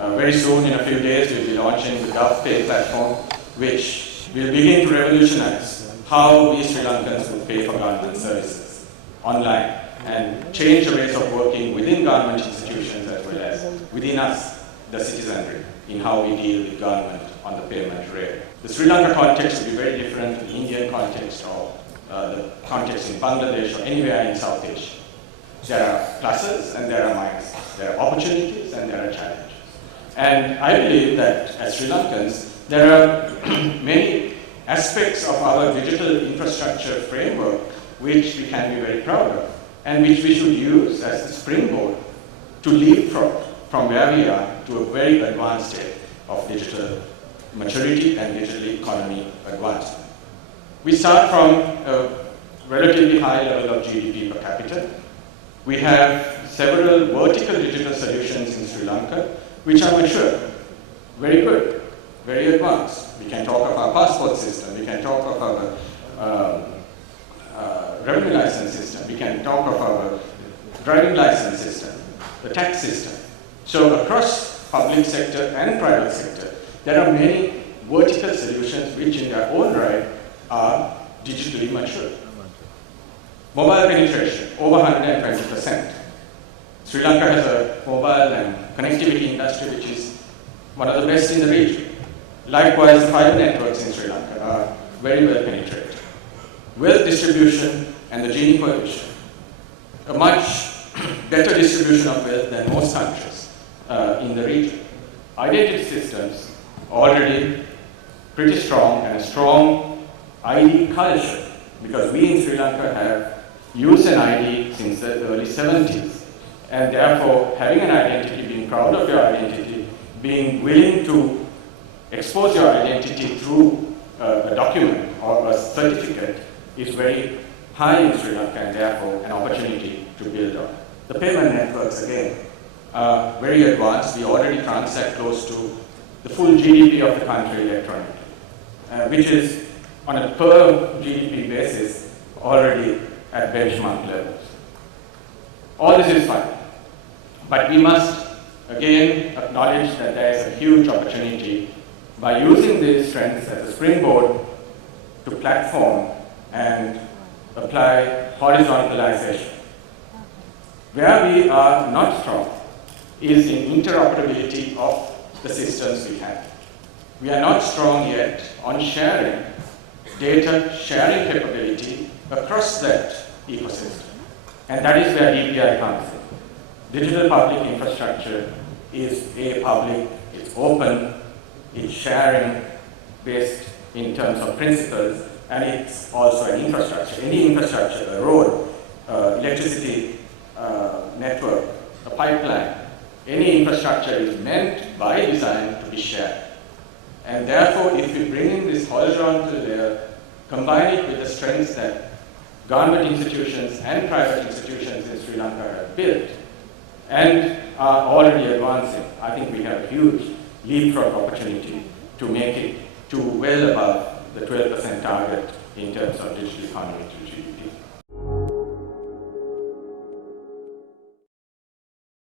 Very soon, in a few days, we'll be launching the GovPay platform, which will begin to revolutionize how we Sri Lankans would pay for government services online and change the ways of working within government institutions as well as within us, the citizenry, in how we deal with government on the payment rail. The Sri Lanka context will be very different to the Indian context or the context in Bangladesh or anywhere in South Asia. There are pluses and there are minuses. There are opportunities and there are challenges. And I believe that as Sri Lankans, there are many aspects of our digital infrastructure framework which we can be very proud of and which we should use as the springboard to leapfrog from where we are to a very advanced state of digital maturity and digital economy advancement. We start from a relatively high level of GDP per capita. We have several vertical digital solutions in Sri Lanka which are mature, very good, very advanced. We can talk of our passport system, we can talk of our revenue license system, we can talk of our driving license system, the tax system. So across public sector and private sector, there are many vertical solutions which in their own right are digitally mature. Mobile penetration, over 120%. Sri Lanka has a mobile and connectivity industry which is one of the best in the region. Likewise, fiber networks in Sri Lanka are very well penetrated. Wealth distribution and the Gini coefficient, a much better distribution of wealth than most countries in the region. Identity systems already pretty strong and a strong ID culture because we in Sri Lanka have used an ID since the early 70s. And therefore, having an identity, being proud of your identity, being willing to expose your identity through a document or a certificate is very high in Sri Lanka and therefore an opportunity to build on. The payment networks, again, are very advanced. We already transact close to the full GDP of the country electronically, which is on a per GDP basis already at benchmark levels. All this is fine. But we must, again, acknowledge that there is a huge opportunity by using these strengths as a springboard to platform and apply horizontalization. Where we are not strong is in interoperability of the systems we have. We are not strong yet on sharing, data sharing capability across that ecosystem. And that is where DPI comes in. Digital public infrastructure is public, it's open, it's sharing based in terms of principles, and it's also an infrastructure. Any infrastructure, a road, electricity network, a pipeline, any infrastructure is meant by design to be shared. And therefore, if we bring in this horizontal layer, combine it with the strengths that government institutions and private institutions in Sri Lanka have built, and are already advancing, I think we have a huge leapfrog opportunity to make it to well above the 12% target in terms of digital economy to GDP.